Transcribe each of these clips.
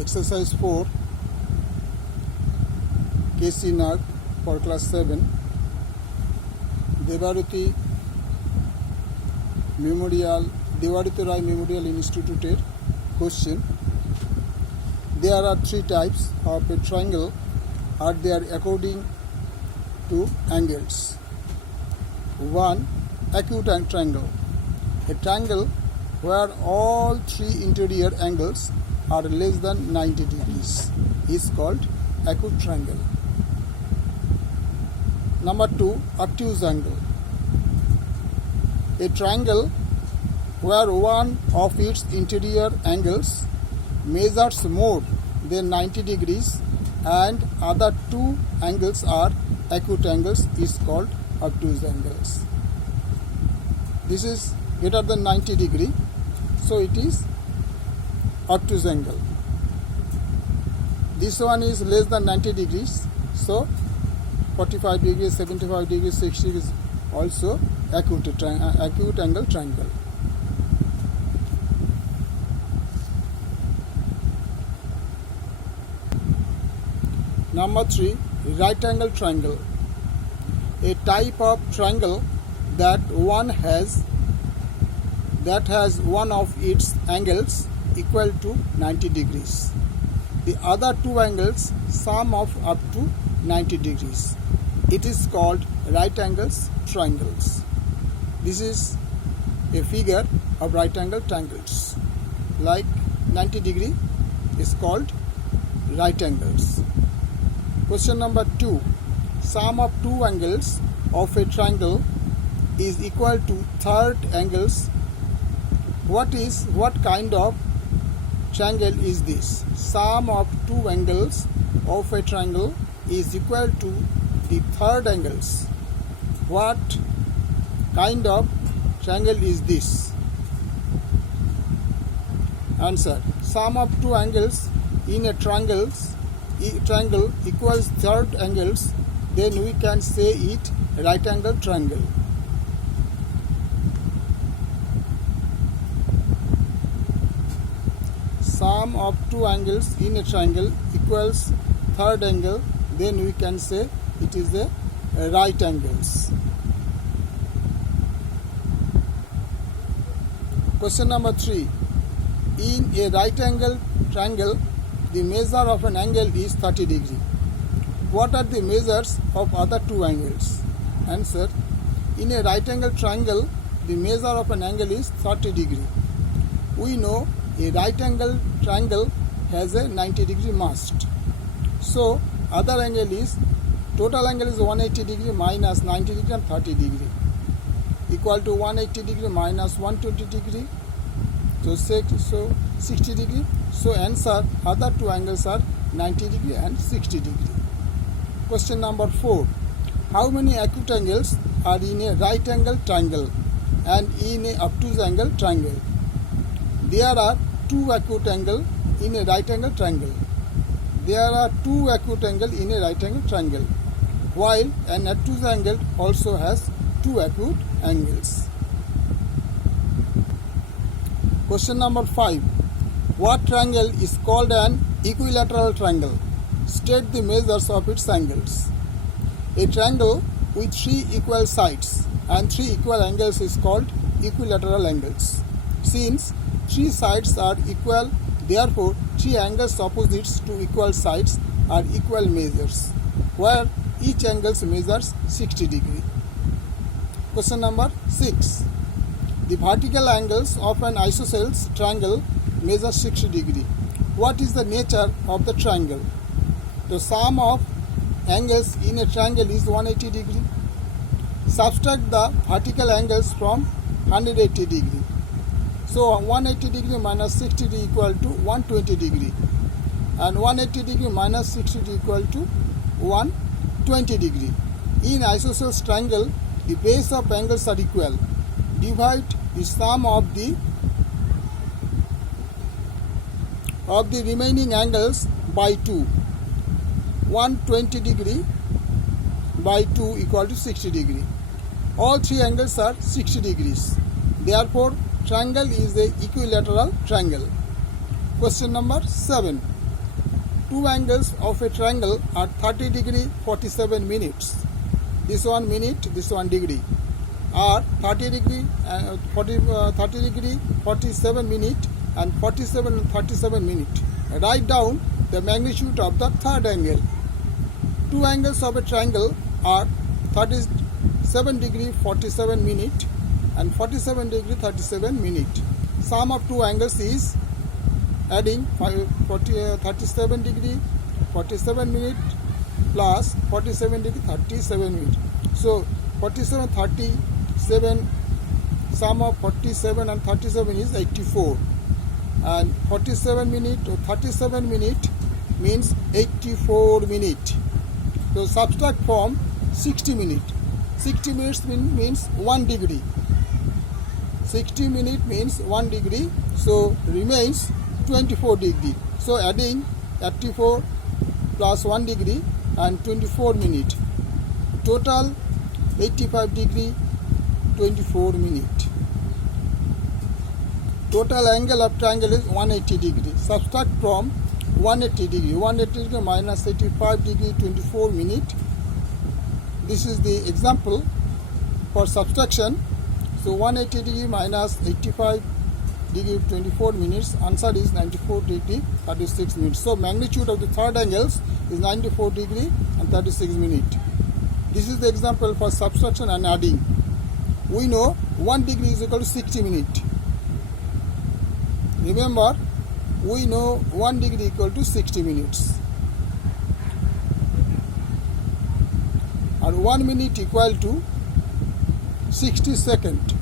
Exercise 4, KC Nag for class 7, Devarati Rai Memorial Institute. Question: there are three types of a triangle. Are there according to angles? 1. Acute triangle. A triangle where all three interior angles are less than 90 degrees is called acute triangle. Number 2. Obtuse angle. A triangle where one of its interior angles measures more than 90 degrees and other two angles are acute angles is called obtuse angles. This is greater than 90 degree, so it is obtuse angle. This one is less than 90 degrees, so 45 degrees, 75 degrees, 60 degrees also acute angle triangle. Number 3. Right angle triangle. A type of triangle that has one of its angles equal to 90 degrees. The other two angles sum of up to 90 degrees. It is called right angles triangles. This is a figure of right angle triangles. Like 90 degree is called right angles. Question number 2. Sum of two angles of a triangle is equal to third angles. What kind of triangle is this? Sum of two angles of a triangle is equal to the third angles. What kind of triangle is this? Answer: sum of two angles in a triangle equals third angles, then we can say it right angle triangle. Sum of two angles in a triangle equals third angle, then we can say it is a right angles. Question number 3. In a right angle triangle, the measure of an angle is 30 degree. What are the measures of other two angles? Answer: in a right angle triangle, the measure of an angle is 30 degree. We know a right angle triangle has a 90 degree mast. So other angle is, total angle is 180 degree minus 90 degree and 30 degree equal to 180 degree minus 120 degree. So 60 degree. So answer: other two angles are 90 degree and 60 degree. Question number 4. How many acute angles are in a right angle triangle and in a obtuse angle triangle? There are two acute angles in a right angle triangle. There are two acute angles in a right angle triangle, while an obtuse angle also has two acute angles. Question number 5. What triangle is called an equilateral triangle? State the measures of its angles. A triangle with three equal sides and three equal angles is called equilateral angles. Since three sides are equal, therefore three angles opposites to equal sides are equal measures, where each angle measures 60 degree. Question number 6. The vertical angles of an isosceles triangle measure 60 degree. What is the nature of the triangle? The sum of angles in a triangle is 180 degree. Subtract the vertical angles from 180 degree. So 180 degree minus 60 degree equal to 120 degree. And 180 degree minus 60 degree equal to 120 degree. In isosceles triangle, the base of angles are equal. Divide the sum of the remaining angles by 2. 120 degree by 2 equal to 60 degree. All three angles are 60 degrees. Therefore, triangle is the equilateral triangle. Question number 7. two angles of a triangle are 30 degree 47 minutes. This one minute, this one degree are 30 degree 30 degree 47 minute and 47 and 37 minute. Write down the magnitude of the third angle. Two angles of a triangle are 37 degree 47 minute and 47 degree 37 minute. Sum of two angles is adding 37 degree 47 minute plus 47 degree 37 minute. So 47 37, sum of 47 and 37 is 84, and 47 minute or 37 minute means 84 minute. So subtract from 60 minute. 60 minutes means 1 degree. 60 minute means 1 degree, so remains 24 degree. So adding 84 plus 1 degree and 24 minute. Total 85 degree 24 minute. Total angle of triangle is 180 degree. Subtract from 180 degree. 180 degree minus 85 degree 24 minute. This is the example for subtraction. So 180 degree minus 85 degree 24 minutes. Answer is 94 degree 36 minutes. So magnitude of the third angles is 94 degree and 36 minute. This is the example for subtraction and adding. We know 1 degree is equal to 60 minutes. Remember, we know 1 degree equal to 60 minutes. And 1 minute equal to 60 seconds.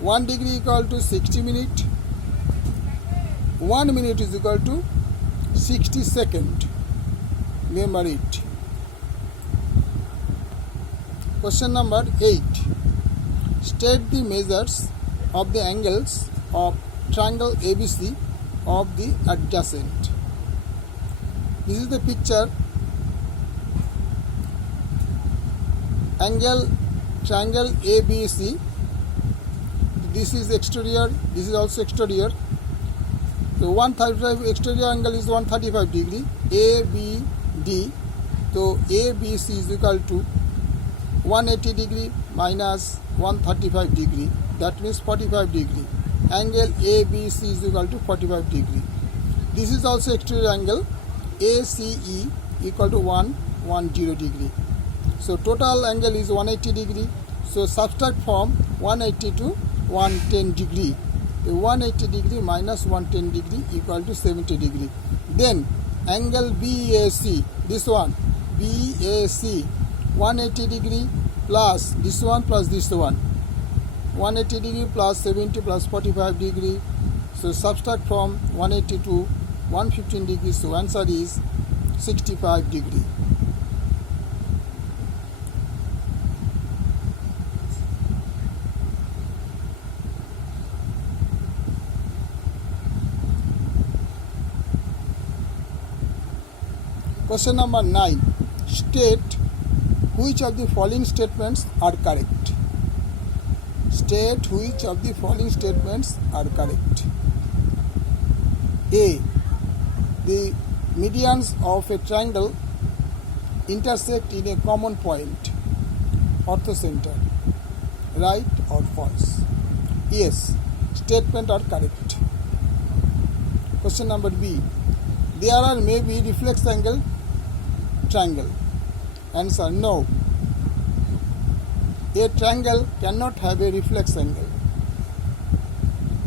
1 degree equal to 60 minutes. 1 minute is equal to 60 seconds. Remember it. Question number 8. State the measures of the angles of triangle ABC of the adjacent. This is the picture. Angle triangle ABC. This is exterior. This is also exterior. So 135 exterior angle is 135 degree. ABD. So ABC is equal to 180 degree minus 135 degree, that means 45 degree. Angle ABC is equal to 45 degree. This is also exterior angle. ACE equal to 110 degree. So total angle is 180 degree. So subtract from 180 to 110 degree. The 180 degree minus 110 degree equal to 70 degree. Then angle BAC, this one BAC, 180 degree plus this one plus this one, 180 degree plus 70 plus 45 degree. So subtract from 180 to 115 degrees. So answer is 65 degree. Question number 9. State which of the following statements are correct. State which of the following statements are correct. A. The medians of a triangle intersect in a common point, orthocenter. Right or false? Yes, statement are correct. Question number B. There are maybe reflex angle triangle. Answer no. A triangle cannot have a reflex angle.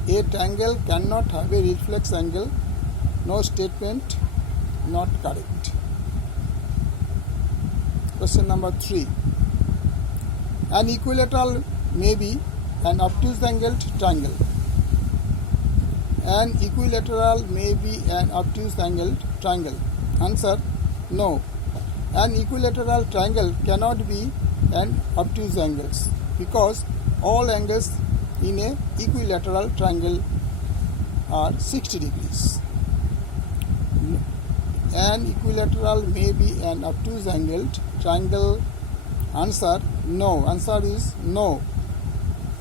A triangle cannot have a reflex angle. No statement, not correct. Question number 3. An equilateral may be an obtuse angled triangle. An equilateral may be an obtuse angled triangle. Answer no. An equilateral triangle cannot be an obtuse angles because all angles in a equilateral triangle are 60 degrees. An equilateral may be an obtuse angled triangle. Answer no. Answer is no.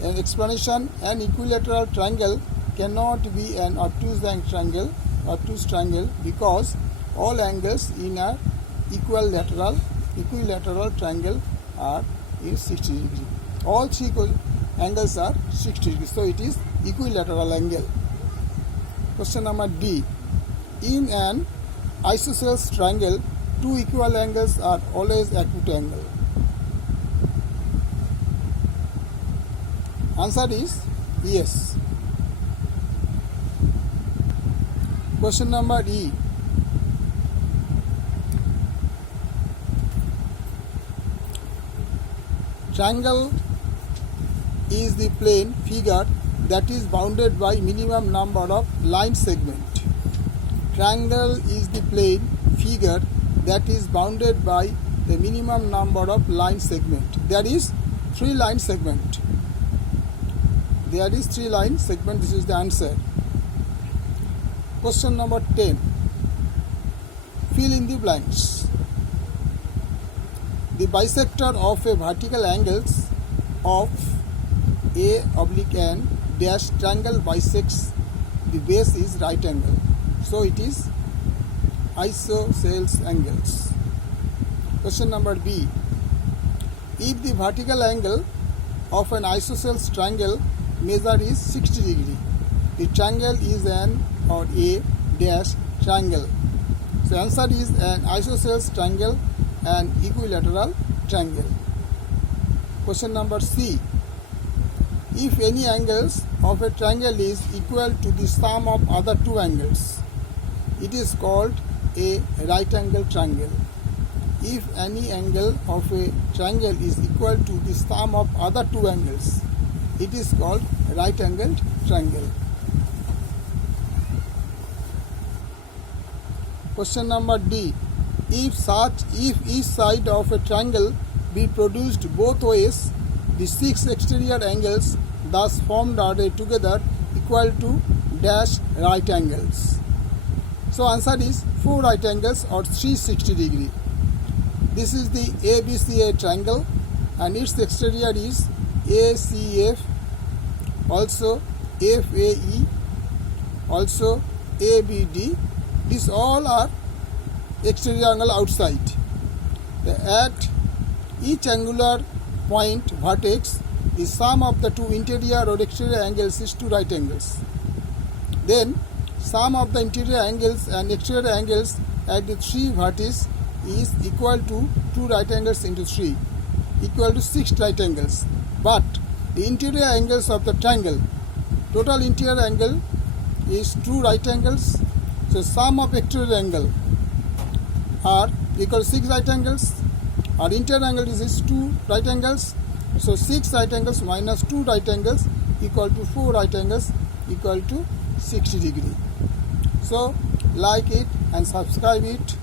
An explanation: an equilateral triangle cannot be an obtuse triangle because all angles in a equilateral triangle are in 60 degree. All three angles are 60 degrees, so it is equilateral angle. Question number D. In an isosceles triangle, two equal angles are always acute angle. Answer is yes. Question number E. Triangle is the plane figure that is bounded by minimum number of line segment. Triangle is the plane figure that is bounded by the minimum number of line segment. There is 3 line segment. There is 3 line segment. This is the answer. Question number 10. Fill in the blanks. The bisector of a vertical angles of A oblique N dash triangle bisects the base is right angle. So it is isosceles angles. Question number B. If the vertical angle of an isosceles triangle measure is 60 degree, the triangle is an or a dash triangle. So answer is an isosceles triangle and equilateral triangle. Question number C. If any angles of a triangle is equal to the sum of other 2 angles, it is called a right angle triangle. If any angle of a triangle is equal to the sum of other 2 angles, it is called right angled triangle. Question number D. If each side of a triangle be produced both ways, the 6 exterior angles thus formed are together equal to dash right angles. So answer is 4 right angles or 360 degree. This is the ABCA triangle and its exterior is ACF, also FAE, also ABD. These all are exterior angle outside. At each angular point vertex, the sum of the 2 interior or exterior angles is 2 right angles. Then sum of the interior angles and exterior angles at the 3 vertices is equal to 2 right angles into 3, equal to 6 right angles. But the interior angles of the triangle, total interior angle is 2 right angles. So sum of exterior angle are equal to 6 right angles. Our interior angle is 2 right angles. So 6 right angles minus 2 right angles equal to 4 right angles equal to 60 degree. So like it and subscribe it.